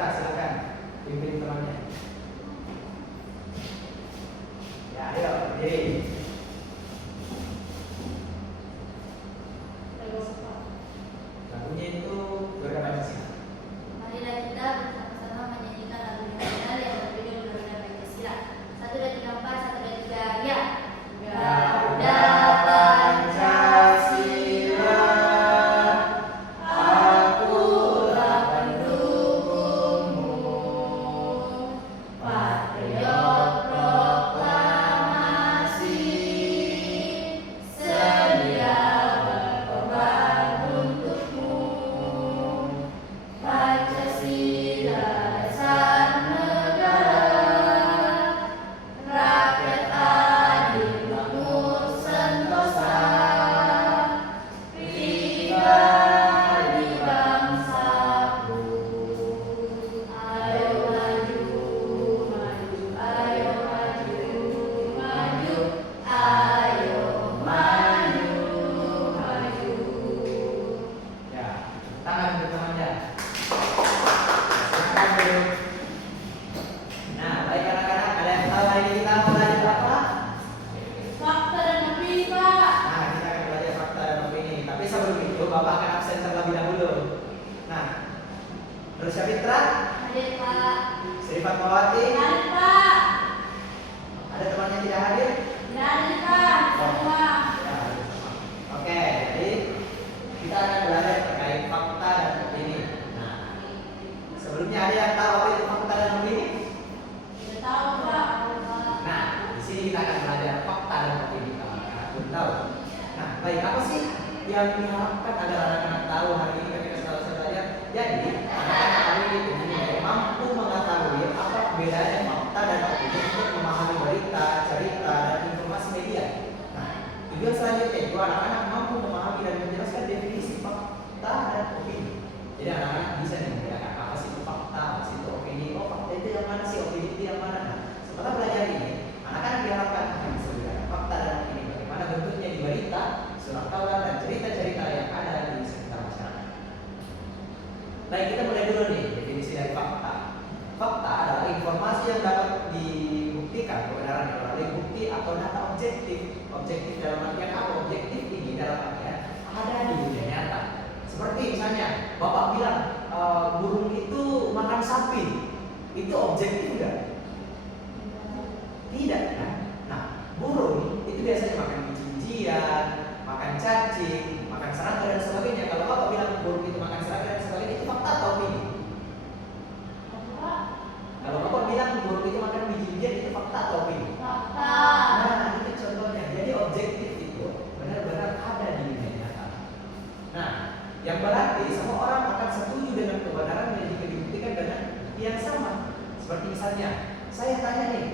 Fitra, silakan pimpin temannya. Ya, ayo berdiri. Lagunya itu Garuda Pancasila. Marilah kita bersama-sama menyanyikan lagu nasional yang berjudul Garuda Pancasila. 1, 2, 3, 4, 1, 2, 3, ya. Garuda Pancasila, akulah pendukungmu, patriot proklamasi, sedia berkorban untukmu. Pancasila dasar negara, rakyat adil makmur sentosa, pribadi bangsaku. Ayo maju, maju, ayo maju, maju, ayo maju, maju. Ya, tangan bertemannya. Silakan duduk. Nah, baik anak-anak, ada yang tahu hari ini kita mau belajar apa? Fakta dan opini, Pak. Nah, kita akan belajar fakta dan opini. Tapi sebelum itu, Bapak akan absen terlebih dahulu. Nah, Rusya Fitra, Hadir, Pak. Sri Fatmawati, Hadir, Pak. ada teman yang tidak hadir? Tidak hadir, Pak. Semua. Ya, oke, jadi kita akan belajar terkait fakta dan opini. Nah, sebelumnya ada yang tahu apa itu fakta dan opini? Tidak tahu, Pak. Nah, di sini kita akan belajar fakta dan opini kalau anak-anak belum tahu. Nah, baik, apa sih yang diharapkan agar anak-anak tahu hari ini ketika setelah belajar? Jadi, anak-anak hari ini dinilai mampu mengetahui apa bedanya fakta dan opini untuk memahami berita, cerita, dan informasi media. Nah, tujuan selanjutnya itu anak-anak mampu memahami dan menjelaskan definisi fakta dan opini. Jadi anak-anak bisa nih membedakan apa sih itu fakta, apa sih itu opini. Oh, fakta itu yang mana sih, opini itu yang mana? Nah, setelah belajar ini, anak-anak diharapkan akan bisa membedakan fakta dan opini, bagaimana bentuknya di berita, surat kabar, dan cerita-cerita yang ada di sekitar masyarakat. Baik, kita mulai dulu nih definisi dari fakta. Fakta adalah informasi yang dapat dibuktikan kebenarannya melalui bukti atau data objektif. Objektif dalam artian apa? Objektif ini dalam artian ada di dunia nyata. Seperti misalnya, Bapak bilang burung itu makan sapi, itu objektif enggak? Tidak kan? Nah, burung itu biasanya makan biji-bijian, makan cacing, makan serangga dan sebagainya. Kalau Bapak bilang burung itu makan serangga dan sebagainya, itu fakta atau opini? Kalau Bapak bilang burung itu makan biji-bijian, itu fakta atau opini? Fakta. Nah, itu contohnya. Jadi objektif itu benar-benar ada di dunia nyata. Nah, yang berarti semua orang akan setuju dengan kebenaran yang jika dibuktikan dengan bukti yang sama. Seperti misalnya, saya tanya nih,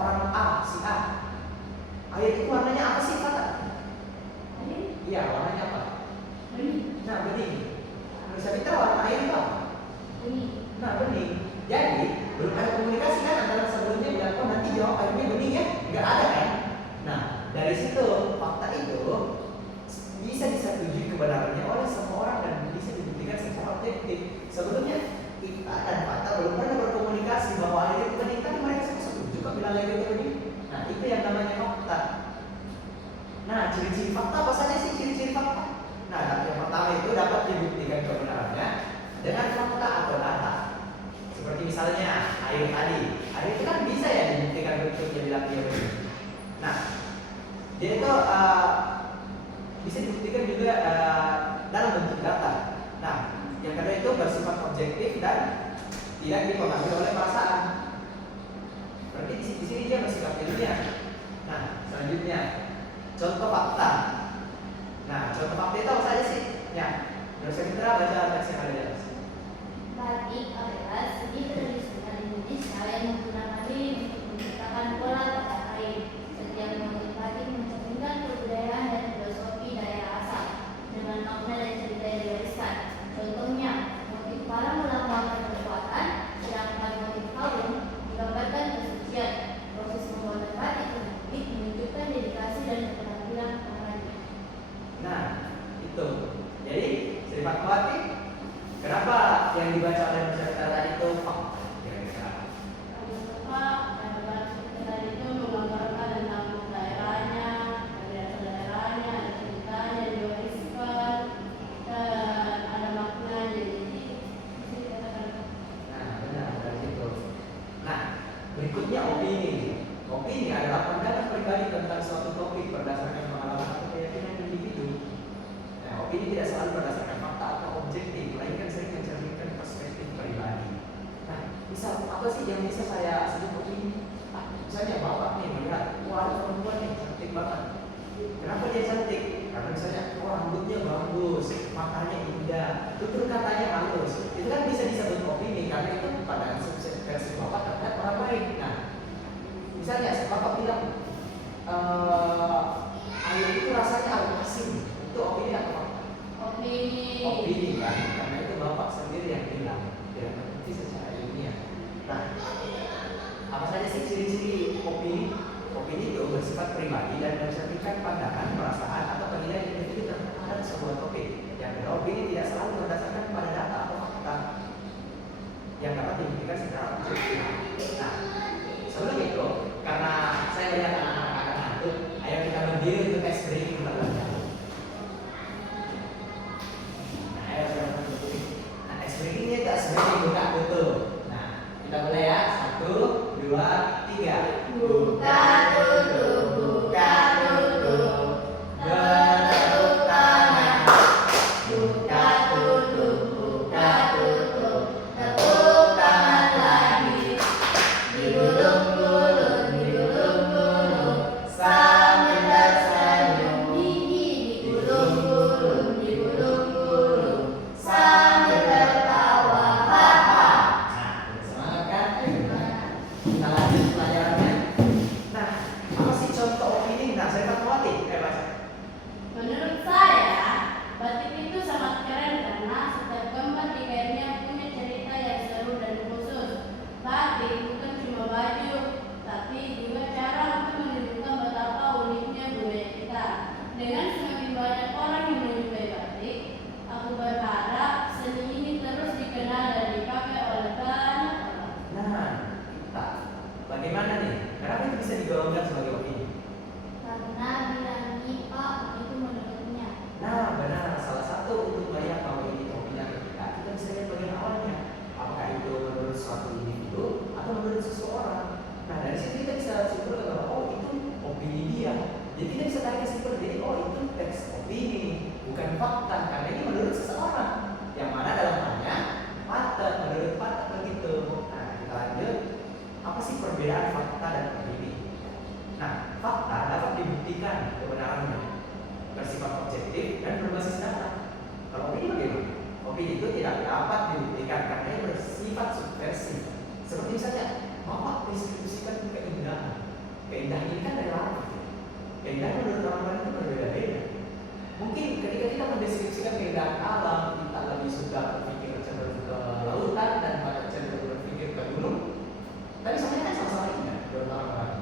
orang A, si A, air itu warnanya apa sih, Pak? Iya, warnanya apa? Nah, bening. Bisa kita warna air itu apa? Nah, bening. Jadi, belum ada komunikasi kan antara sebelumnya bilang, oh nanti jawab airnya bening ya? Nggak ada kan? Nah, dari situ, fakta itu bisa disetujui kebenarannya oleh semua orang dan bisa dibuktikan secara objektif. Sebelumnya, kita dan fakta belum pernah berkomunikasi bahwa air itu bening, tapi mereka semua setuju kok bilang air itu bening. Nah, itu yang namanya fakta. Nah, ciri-ciri fakta apa saja sih ciri-ciri fakta? Nah, yang pertama itu dapat dibuktikan kebenarannya dengan fakta atau data. Seperti misalnya air tadi. Air itu kan bisa ya dibuktikan bentuknya bilang dia bening. Nah, dia itu bisa dibuktikan juga dalam bentuk data. Nah, yang kedua itu bersifat objektif dan tidak dipengaruhi oleh perasaan. Berarti di sini dia bersifat ilmiah. Nah, selanjutnya contoh fakta. Nah, contoh fakta itu apa saja sih? Ya, Dosen Fitra baca teks yang ada di atas. Batik adalah seni tradisional Indonesia yang menggunakan lilin untuk menciptakan pola tata kain. Setiap motif batik mencerminkan kebudayaan dan filosofi daerah asal dengan makna dan cerita yang diwariskan. Contohnya, motif parang melambangkan kekuatan, sedangkan motif kalung menggambarkan kesucian. Proses pembuatan batik menunjukkan dedikasi dan keterampilan pengrajin. Nah, itu. Jadi, Sri Fatmawati, dibaca oleh masyarakat tadi itu fakta kira-kira. Itu menggambarkan tentang daerahnya, dari asal daerahnya, ada ceritanya, diwariskan, dan ada maknanya. Jadi bisa dikatakan. Nah, benar dari situ. Nah, berikutnya opini. Opini adalah pandangan pribadi tentang suatu topik berdasarkan pengalaman atau keyakinan individu. Nah, opini tidak selalu berdasarkan fakta atau objektif, melainkan sering mencerminkan perspektif pribadi. Nah, misal apa sih yang bisa saya sebut opini? Misalnya bapak nih melihat, wah ada perempuan nih cantik banget. Kenapa dia cantik? Karena misalnya, wah rambutnya bagus, matanya indah, tutur katanya halus. Itu kan bisa disebut opini karena itu pandangan versi bapak terhadap orang lain. Nah, misalnya bapak bilang air itu rasanya air asin, itu opini atau fakta? Opini kan, karena itu bapak sendiri yang bilang, tidak terbukti secara ilmiah. Nah, apa saja sih ciri-ciri opini? Opini itu bersifat pribadi dan mencerminkan pandangan, perasaan, atau penilaian individu terhadap sebuah topik. Yang kedua, opini tidak selalu berdasarkan pada data atau fakta yang dapat dibuktikan secara objektif. Nah, sebelum itu, karena saya melihat anak-anak agak ngantuk, ayo kita berdiri untuk tes breaking terlebih dahulu. Nah, ayo kita berdiri. Nah, tes breakingnya itu sebenarnya buka tutup. Nah, kita mulai ya. 1, 2, 3. Buka tutup, buka tutup. Bertepuk tangan. Buka tutup, buka tutup. Tepuk tangan lagi. Digulung-gulung, digulung-gulung. Sambil tersenyum. Digulung-gulung, digulung-gulung. Sambil tertawa. Haha. Nah, semangat kan? Kita lanjut pelajarannya. Nah, apa sih contoh opini? Nah, saya Fatmawati, baca. Menurut saya, batik itu sangat keren karena setiap gambar di kainnya punya cerita yang seru dan khusus. Batik bukan cuma baju, tapi juga cara untuk menunjukkan betapa uniknya budaya kita. Dengan semakin banyak orang yang menyukai batik, aku berharap seni ini terus dikenal dan dipakai oleh banyak orang. Nah, kita bagaimana nih? Kenapa itu bisa digolongkan sebagai opini? Karena bilang IPA itu menurutnya. Nah, benar. Salah satu untuk melihat bahwa ini opini atau tidak, kita bisa lihat bagian awalnya. Apakah itu menurut suatu individu atau menurut seseorang? Nah, dari situ kita bisa simpulkan bahwa oh itu opini dia. Jadi kita bisa tarik kesimpulan jadi oh itu teks opini, bukan fakta karena ini menurut seseorang. Yang mana dalam halnya fakta, menurut fakta begitu. Nah, kita lanjut. Apa sih perbedaan fakta dan opini? Nah, fakta dapat dibuktikan kebenarannya, bersifat objektif dan berbasis data. Kalau opini bagaimana? Opini itu tidak dapat dibuktikan karena ia bersifat subversif. Seperti misalnya, bapak deskripsikan keindahan. Keindahan ini kan dari langit. Keindahan menurut orang lain itu berbeda-beda. Mungkin ketika kita mendeskripsikan keindahan alam, kita lebih suka berpikir cenderung ke lautan dan pada cenderung berpikir ke gunung. Tapi sebenarnya kan sama-sama indah menurut orang-orang.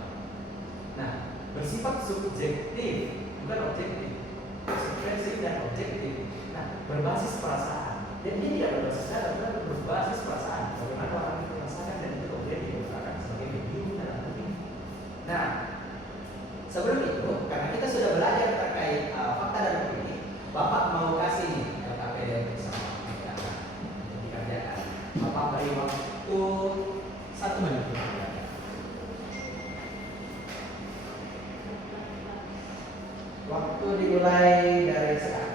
Nah, bersifat subjektif, bukan objektif. Subjektif dan objektif. Nah, berbasis perasaan. Dan dia tidak berbasis data, tetapi berbasis perasaan. Bagaimana orang itu merasakan dan itu kemudian digunakan sebagai medium dalam opini. Nah, sebelum itu, karena kita sudah belajar terkait fakta dan opini, Bapak mau kasih nih LKPD bersama kita untuk dikerjakan. Bapak beri waktu 1 menit. Waktu dimulai dari sekarang.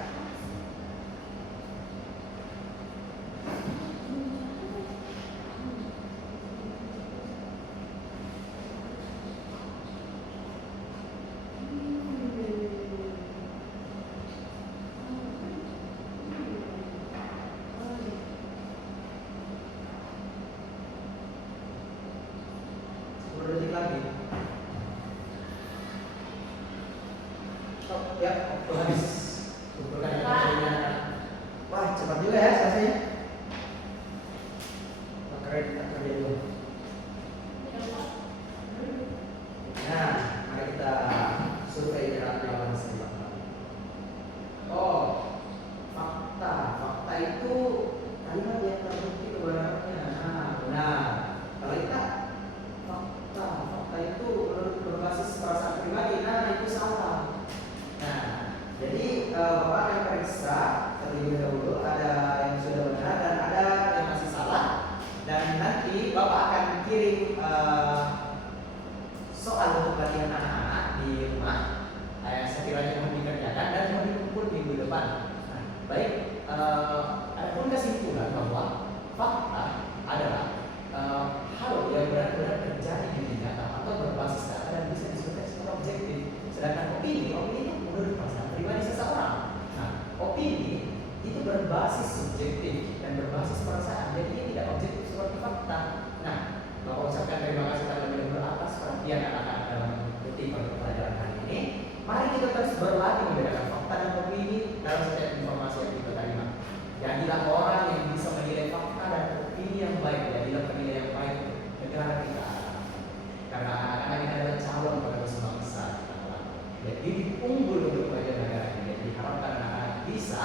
Detik lagi. Oh, ya, waktu habis. Kumpulkan yang. Wah, cepat juga ya selesainya. Keren, kita kerja dulu. Nah, mari kita survei jarak lawan seimbang. Oh, fakta. Fakta itu kalimat yang terbukti berlatih membedakan fakta dan opini dalam setiap informasi yang kita terima. Jadilah orang yang bisa menilai fakta dan opini yang baik. Jadilah penilai yang baik untuk negara kita. Karena anak-anak ini adalah calon penerus bangsa. Jadi unggul untuk belajar negara ini. Jadi diharapkan anak-anak bisa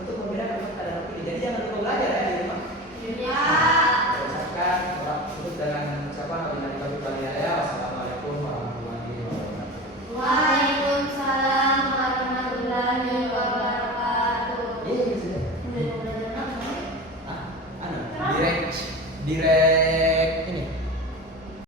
untuk membedakan fakta dan opini. Jadi jangan lupa belajar ya di rumah. Saya ucapkan orang tutup dengan ucapan Wassalamualaikum warahmatullahi wabarakatuh. Waalaikumsalam warahmatullahi wabarakatuh. Iya, sudah. Udah belajar apa? Direct